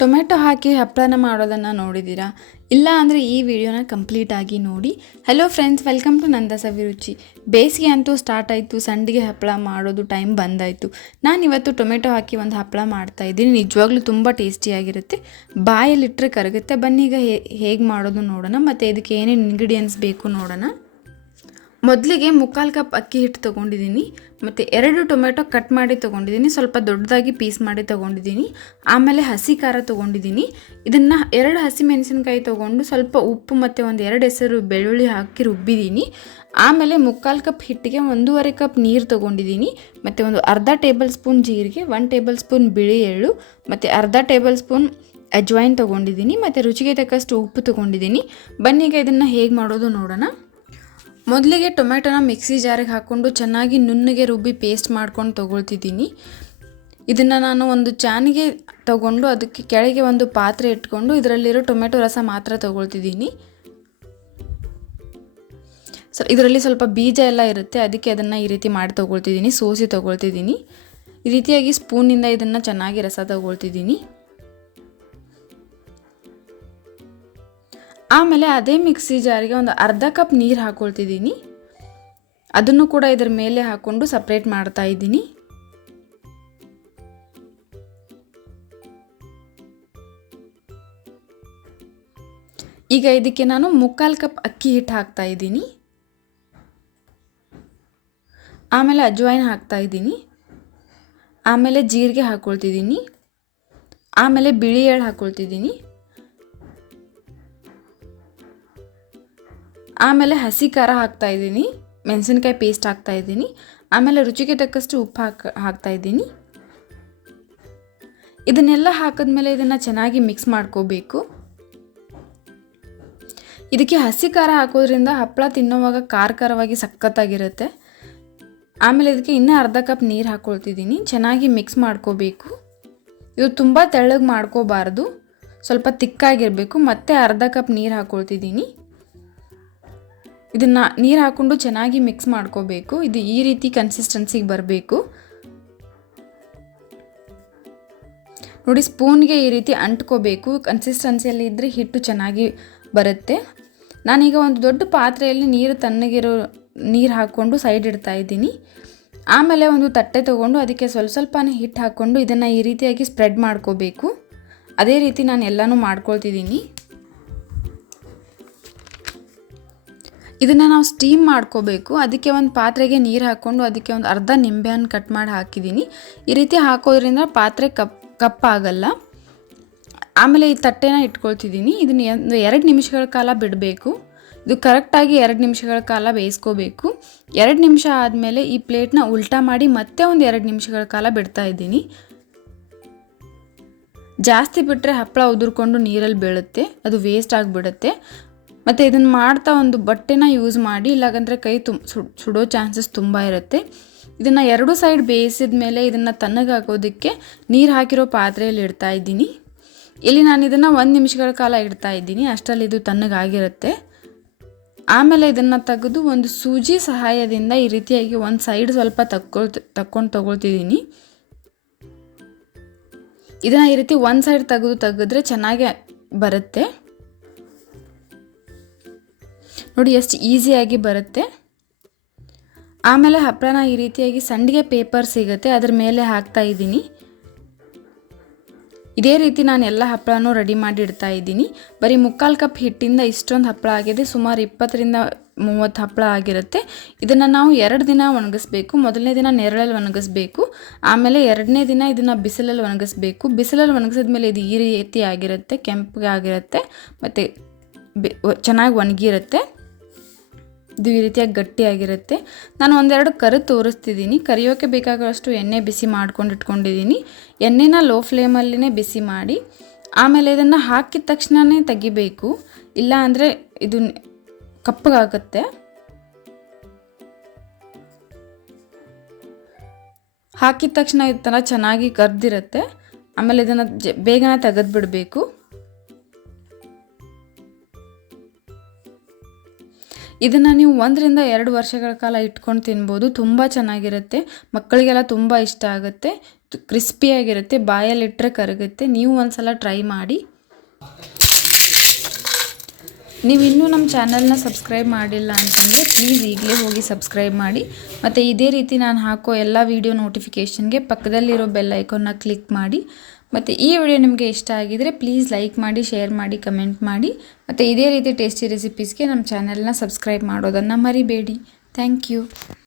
Tomato ಹಾಕಿ ಹಪ್ಪಳನ ಮಾಡೋದನ್ನು ನೋಡಿದ್ದೀರಾ? ಇಲ್ಲ ಅಂದರೆ ಈ ವಿಡಿಯೋನ ಕಂಪ್ಲೀಟಾಗಿ ನೋಡಿ. ಹಲೋ ಫ್ರೆಂಡ್ಸ್, ವೆಲ್ಕಮ್ ಟು ನಂದ ಸವಿರುಚಿ. ಬೇಸಿಗೆ ಅಂತೂ ಸ್ಟಾರ್ಟ್ ಆಯಿತು, ಸಂಡಿಗೆ ಹಪ್ಪಳ ಮಾಡೋದು ಟೈಮ್ ಬಂದಾಯಿತು. ನಾನಿವತ್ತು ಟೊಮೆಟೊ ಹಾಕಿ ಒಂದು ಹಪ್ಪಳ ಮಾಡ್ತಾಯಿದ್ದೀನಿ. ನಿಜವಾಗ್ಲೂ ತುಂಬ ಟೇಸ್ಟಿಯಾಗಿರುತ್ತೆ, ಬಾಯಲ್ಲಿಟ್ಟರೆ ಕರಗುತ್ತೆ. ಬನ್ನಿ ಈಗ ಹೇಗೆ ಮಾಡೋದು ನೋಡೋಣ, ಮತ್ತು ಇದಕ್ಕೆ ಏನೇನು ಇಂಗ್ರೀಡಿಯೆಂಟ್ಸ್ ಬೇಕು ನೋಡೋಣ. ಮೊದಲಿಗೆ 3/4 ಕಪ್ ಅಕ್ಕಿ ಹಿಟ್ಟು ತೊಗೊಂಡಿದ್ದೀನಿ, ಮತ್ತು 2 ಟೊಮೆಟೊ ಕಟ್ ಮಾಡಿ ತೊಗೊಂಡಿದ್ದೀನಿ, ಸ್ವಲ್ಪ ದೊಡ್ಡದಾಗಿ ಪೀಸ್ ಮಾಡಿ ತೊಗೊಂಡಿದ್ದೀನಿ. ಆಮೇಲೆ ಹಸಿ ಖಾರ ತೊಗೊಂಡಿದ್ದೀನಿ. ಇದನ್ನು 2 ಹಸಿಮೆಣಸಿನ್ಕಾಯಿ ತೊಗೊಂಡು ಸ್ವಲ್ಪ ಉಪ್ಪು ಮತ್ತು ಒಂದು 2 ಹೆಸರು ಬೆಳ್ಳುಳ್ಳಿ ಹಾಕಿ ರುಬ್ಬಿದ್ದೀನಿ. ಆಮೇಲೆ 3/4 ಕಪ್ ಹಿಟ್ಟಿಗೆ 1.5 ಕಪ್ ನೀರು ತೊಗೊಂಡಿದ್ದೀನಿ, ಮತ್ತು ಒಂದು ಅರ್ಧ ಟೇಬಲ್ ಸ್ಪೂನ್ ಜೀರಿಗೆ, 1 ಟೇಬಲ್ ಸ್ಪೂನ್ ಬಿಳಿ ಎಳ್ಳು, ಮತ್ತು ಅರ್ಧ ಟೇಬಲ್ ಸ್ಪೂನ್ ಅಜ್ವೈನ್ ತೊಗೊಂಡಿದ್ದೀನಿ, ಮತ್ತು ರುಚಿಗೆ ತಕ್ಕಷ್ಟು ಉಪ್ಪು ತೊಗೊಂಡಿದ್ದೀನಿ. ಬನ್ನೀಗ ಇದನ್ನು ಹೇಗೆ ಮಾಡೋದು ನೋಡೋಣ. ಮೊದಲಿಗೆ ಟೊಮೆಟೊನ ಮಿಕ್ಸಿ ಜಾರಿಗೆ ಹಾಕ್ಕೊಂಡು ಚೆನ್ನಾಗಿ ನುಣ್ಣಗೆ ರುಬ್ಬಿ ಪೇಸ್ಟ್ ಮಾಡ್ಕೊಂಡು ತೊಗೊಳ್ತಿದ್ದೀನಿ. ಇದನ್ನು ನಾನು ಒಂದು ಚಾನಿಗೆ ತೊಗೊಂಡು ಅದಕ್ಕೆ ಕೆಳಗೆ ಒಂದು ಪಾತ್ರೆ ಇಟ್ಕೊಂಡು ಇದರಲ್ಲಿರೋ ಟೊಮೆಟೊ ರಸ ಮಾತ್ರ ತೊಗೊಳ್ತಿದ್ದೀನಿ. ಇದರಲ್ಲಿ ಸ್ವಲ್ಪ ಬೀಜ ಎಲ್ಲ ಇರುತ್ತೆ, ಅದಕ್ಕೆ ಅದನ್ನು ಈ ರೀತಿ ಮಾಡಿ ತೊಗೊಳ್ತಿದ್ದೀನಿ, ಸೋಸಿ ತೊಗೊಳ್ತಿದ್ದೀನಿ. ಈ ರೀತಿಯಾಗಿ ಸ್ಪೂನಿಂದ ಇದನ್ನು ಚೆನ್ನಾಗಿ ರಸ ತೊಗೊಳ್ತಿದ್ದೀನಿ. ಆಮೇಲೆ ಅದೇ ಮಿಕ್ಸಿ ಜಾರಿಗೆ ಒಂದು ಅರ್ಧ ಕಪ್ ನೀರು ಹಾಕ್ಕೊಳ್ತಿದ್ದೀನಿ. ಅದನ್ನು ಕೂಡ ಇದರ ಮೇಲೆ ಹಾಕ್ಕೊಂಡು ಸಪ್ರೇಟ್ ಮಾಡ್ತಾ ಇದ್ದೀನಿ. ಈಗ ಇದಕ್ಕೆ ನಾನು 3/4 ಕಪ್ ಅಕ್ಕಿ ಹಿಟ್ಟು ಹಾಕ್ತಾ ಇದ್ದೀನಿ. ಆಮೇಲೆ ಅಜ್ವೈನ್ ಹಾಕ್ತಾ ಇದ್ದೀನಿ. ಆಮೇಲೆ ಜೀರಿಗೆ ಹಾಕ್ಕೊಳ್ತಿದ್ದೀನಿ. ಆಮೇಲೆ ಬಿಳಿ ಎಳ್ಳು ಹಾಕ್ಕೊಳ್ತಿದ್ದೀನಿ. ಆಮೇಲೆ ಹಸಿ ಖಾರ ಹಾಕ್ತಾ ಇದ್ದೀನಿ, ಮೆಣಸಿನ್ಕಾಯಿ ಪೇಸ್ಟ್ ಹಾಕ್ತಾ ಇದ್ದೀನಿ. ಆಮೇಲೆ ರುಚಿಗೆ ತಕ್ಕಷ್ಟು ಉಪ್ಪು ಹಾಕ್ತಾ ಇದ್ದೀನಿ. ಇದನ್ನೆಲ್ಲ ಹಾಕಿದ್ಮೇಲೆ ಇದನ್ನು ಚೆನ್ನಾಗಿ ಮಿಕ್ಸ್ ಮಾಡ್ಕೋಬೇಕು. ಇದಕ್ಕೆ ಹಸಿ ಖಾರ ಹಾಕೋದ್ರಿಂದ ಹಪ್ಪಳ ತಿನ್ನೋವಾಗ ಖಾರವಾಗಿ ಸಖತ್ತಾಗಿರುತ್ತೆ. ಆಮೇಲೆ ಇದಕ್ಕೆ ಇನ್ನೂ ಅರ್ಧ ಕಪ್ ನೀರು ಹಾಕ್ಕೊಳ್ತಿದ್ದೀನಿ. ಚೆನ್ನಾಗಿ ಮಿಕ್ಸ್ ಮಾಡ್ಕೋಬೇಕು. ಇದು ತುಂಬ ತೆಳ್ಳಗೆ ಮಾಡ್ಕೋಬಾರ್ದು, ಸ್ವಲ್ಪ ತಿಕ್ಕಾಗಿರಬೇಕು. ಮತ್ತೆ ಅರ್ಧ ಕಪ್ ನೀರು ಹಾಕ್ಕೊಳ್ತಿದ್ದೀನಿ. ಇದನ್ನು ನೀರು ಹಾಕ್ಕೊಂಡು ಚೆನ್ನಾಗಿ ಮಿಕ್ಸ್ ಮಾಡ್ಕೋಬೇಕು. ಇದು ಈ ರೀತಿ ಕನ್ಸಿಸ್ಟೆನ್ಸಿಗೆ ಬರಬೇಕು ನೋಡಿ. ಸ್ಪೂನ್ಗೆ ಈ ರೀತಿ ಅಂಟ್ಕೋಬೇಕು. ಕನ್ಸಿಸ್ಟೆನ್ಸಿಯಲ್ಲಿ ಇದ್ದರೆ ಹಿಟ್ಟು ಚೆನ್ನಾಗಿ ಬರುತ್ತೆ. ನಾನೀಗ ಒಂದು ದೊಡ್ಡ ಪಾತ್ರೆಯಲ್ಲಿ ತಣ್ಣಗಿರೋ ನೀರು ಹಾಕ್ಕೊಂಡು ಸೈಡ್ ಇಡ್ತಾ ಇದ್ದೀನಿ. ಆಮೇಲೆ ಒಂದು ತಟ್ಟೆ ತೊಗೊಂಡು ಅದಕ್ಕೆ ಸ್ವಲ್ಪನೇ ಹಿಟ್ಟು ಹಾಕ್ಕೊಂಡು ಇದನ್ನು ಈ ರೀತಿಯಾಗಿ ಸ್ಪ್ರೆಡ್ ಮಾಡ್ಕೋಬೇಕು. ಅದೇ ರೀತಿ ನಾನು ಎಲ್ಲನೂ ಮಾಡ್ಕೊಳ್ತಿದ್ದೀನಿ. ಇದನ್ನು ನಾವು ಸ್ಟೀಮ್ ಮಾಡ್ಕೋಬೇಕು. ಅದಕ್ಕೆ ಒಂದು ಪಾತ್ರೆಗೆ ನೀರು ಹಾಕ್ಕೊಂಡು ಅದಕ್ಕೆ ಒಂದು ಅರ್ಧ ನಿಂಬೆಹಣ್ಣು ಕಟ್ ಮಾಡಿ ಹಾಕಿದ್ದೀನಿ. ಈ ರೀತಿ ಹಾಕೋದ್ರಿಂದ ಪಾತ್ರೆ ಕಪ್ಪಾಗಲ್ಲ. ಆಮೇಲೆ ಈ ತಟ್ಟೆನ ಇಟ್ಕೊಳ್ತಿದ್ದೀನಿ. ಇದನ್ನು 2 ನಿಮಿಷಗಳ ಕಾಲ ಬಿಡಬೇಕು. ಇದು ಕರೆಕ್ಟಾಗಿ 2 ನಿಮಿಷಗಳ ಕಾಲ ಬೇಯಿಸ್ಕೋಬೇಕು. 2 ನಿಮಿಷ ಆದಮೇಲೆ ಈ ಪ್ಲೇಟ್ನ ಉಲ್ಟಾ ಮಾಡಿ ಮತ್ತೆ ಒಂದು 2 ನಿಮಿಷಗಳ ಕಾಲ ಬಿಡ್ತಾ ಇದ್ದೀನಿ. ಜಾಸ್ತಿ ಬಿಟ್ಟರೆ ಹಪ್ಪಳ ಉದುರ್ಕೊಂಡು ನೀರಲ್ಲಿ ಬೀಳುತ್ತೆ, ಅದು ವೇಸ್ಟ್ ಆಗಿಬಿಡುತ್ತೆ. ಮತ್ತು ಇದನ್ನು ಮಾಡ್ತಾ ಒಂದು ಬಟ್ಟೆನ ಯೂಸ್ ಮಾಡಿ, ಇಲ್ಲಾಂದರೆ ಕೈ ಸುಡೋ ಚಾನ್ಸಸ್ ತುಂಬ ಇರುತ್ತೆ. ಇದನ್ನು 2 ಸೈಡ್ ಬೇಯಿಸಿದ ಮೇಲೆ ಇದನ್ನು ತಣ್ಣಗಾಗೋದಕ್ಕೆ ನೀರು ಹಾಕಿರೋ ಪಾತ್ರೆಯಲ್ಲಿ ಇಡ್ತಾ ಇದ್ದೀನಿ. ಇಲ್ಲಿ ನಾನು ಇದನ್ನು 1 ನಿಮಿಷಗಳ ಕಾಲ ಇಡ್ತಾ ಇದ್ದೀನಿ, ಅಷ್ಟರಲ್ಲಿ ಇದು ತಣ್ಣಗಾಗಿರುತ್ತೆ. ಆಮೇಲೆ ಇದನ್ನು ತೆಗೆದು ಒಂದು ಸೂಜಿ ಸಹಾಯದಿಂದ ಈ ರೀತಿಯಾಗಿ ಒಂದು ಸೈಡ್ ಸ್ವಲ್ಪ ತಕ್ಕೊಂಡು ತೊಗೊಳ್ತಿದ್ದೀನಿ. ಇದನ್ನು ಈ ರೀತಿ ಒಂದು ಸೈಡ್ ತೆಗೆದ್ರೆ ಚೆನ್ನಾಗಿ ಬರುತ್ತೆ ನೋಡಿ, ಎಷ್ಟು ಈಸಿಯಾಗಿ ಬರುತ್ತೆ. ಆಮೇಲೆ ಹಪ್ಪಳನ ಈ ರೀತಿಯಾಗಿ ಸಂಡಿಗೆ ಪೇಪರ್ ಸಿಗುತ್ತೆ, ಅದರ ಮೇಲೆ ಹಾಕ್ತಾ ಇದ್ದೀನಿ. ಇದೇ ರೀತಿ ನಾನು ಎಲ್ಲ ಹಪ್ಪಳನೂ ರೆಡಿ ಮಾಡಿ ಇಡ್ತಾ ಇದ್ದೀನಿ. ಬರೀ 3/4 ಕಪ್ ಹಿಟ್ಟಿಂದ ಇಷ್ಟೊಂದು ಹಪ್ಪಳ ಆಗಿದೆ. ಸುಮಾರು 20ರಿಂದ 30 ಹಪ್ಪಳ ಆಗಿರುತ್ತೆ. ಇದನ್ನು ನಾವು 2 ದಿನ ಒಣಗಿಸ್ಬೇಕು. ಮೊದಲನೇ ದಿನ ನೆರಳಲ್ಲಿ ಒಣಗಿಸ್ಬೇಕು. ಆಮೇಲೆ 2ನೇ ದಿನ ಇದನ್ನು ಬಿಸಿಲಲ್ಲಿ ಒಣಗಿಸ್ಬೇಕು. ಬಿಸಿಲಲ್ಲಿ ಒಣಗಿಸಿದ ಮೇಲೆ ಇದು ಈ ರೀತಿ ಆಗಿರುತ್ತೆ, ಕೆಂಪಗೆ ಆಗಿರುತ್ತೆ, ಮತ್ತು ಚೆನ್ನಾಗಿ ಒಣಗಿರುತ್ತೆ. ಇದು ಈ ರೀತಿಯಾಗಿ ಗಟ್ಟಿಯಾಗಿರುತ್ತೆ. ನಾನು 1-2 ಕರಿ ತೋರಿಸ್ತಿದ್ದೀನಿ. ಕರಿಯೋಕ್ಕೆ ಬೇಕಾಗುವಷ್ಟು ಎಣ್ಣೆ ಬಿಸಿ ಮಾಡ್ಕೊಂಡು ಇಟ್ಕೊಂಡಿದ್ದೀನಿ. ಎಣ್ಣೆನ ಲೋ ಫ್ಲೇಮಲ್ಲಿನೇ ಬಿಸಿ ಮಾಡಿ ಆಮೇಲೆ ಇದನ್ನು ಹಾಕಿದ ತಕ್ಷಣವೇ ತೆಗಿಬೇಕು, ಇಲ್ಲ ಅಂದರೆ ಇದು ಕಪ್ಪಗಾಗುತ್ತೆ. ಹಾಕಿದ ತಕ್ಷಣ ಈ ಥರ ಚೆನ್ನಾಗಿ ಕರ್ದಿರುತ್ತೆ. ಆಮೇಲೆ ಇದನ್ನು ಬೇಗನೆ ತೆಗೆದುಬಿಡಬೇಕು. ಇದನ್ನು ನೀವು 1-2 ವರ್ಷಗಳ ಕಾಲ ಇಟ್ಕೊಂಡು ತಿನ್ಬೋದು. ತುಂಬ ಚೆನ್ನಾಗಿರುತ್ತೆ, ಮಕ್ಕಳಿಗೆಲ್ಲ ತುಂಬ ಇಷ್ಟ ಆಗುತ್ತೆ, ಕ್ರಿಸ್ಪಿಯಾಗಿರುತ್ತೆ, ಬಾಯಲ್ಲಿಟ್ಟರೆ ಕರಗುತ್ತೆ. ನೀವು ಒಂದ್ಸಲ ಟ್ರೈ ಮಾಡಿ. ನೀವು ಇನ್ನೂ ನಮ್ಮ ಚಾನಲ್ನ ಸಬ್ಸ್ಕ್ರೈಬ್ ಮಾಡಿಲ್ಲ ಅಂತಂದರೆ ಪ್ಲೀಸ್ ಈಗಲೇ ಹೋಗಿ ಸಬ್ಸ್ಕ್ರೈಬ್ ಮಾಡಿ. ಮತ್ತು ಇದೇ ರೀತಿ ನಾನು ಹಾಕೋ ಎಲ್ಲ ವೀಡಿಯೋ ನೋಟಿಫಿಕೇಷನ್ಗೆ ಪಕ್ಕದಲ್ಲಿರೋ ಬೆಲ್ ಐಕಾನ್ನ ಕ್ಲಿಕ್ ಮಾಡಿ. ಮತ್ತು ಈ ವಿಡಿಯೋ ನಿಮಗೆ ಇಷ್ಟ ಆಗಿದರೆ ಪ್ಲೀಸ್ ಲೈಕ್ ಮಾಡಿ, ಶೇರ್ ಮಾಡಿ, ಕಮೆಂಟ್ ಮಾಡಿ. ಮತ್ತು ಇದೇ ರೀತಿ ಟೇಸ್ಟಿ ರೆಸಿಪೀಸ್ಗೆ ನಮ್ಮ ಚಾನಲ್ನ ಸಬ್ಸ್ಕ್ರೈಬ್ ಮಾಡೋದನ್ನು ಮರಿಬೇಡಿ. Thank you.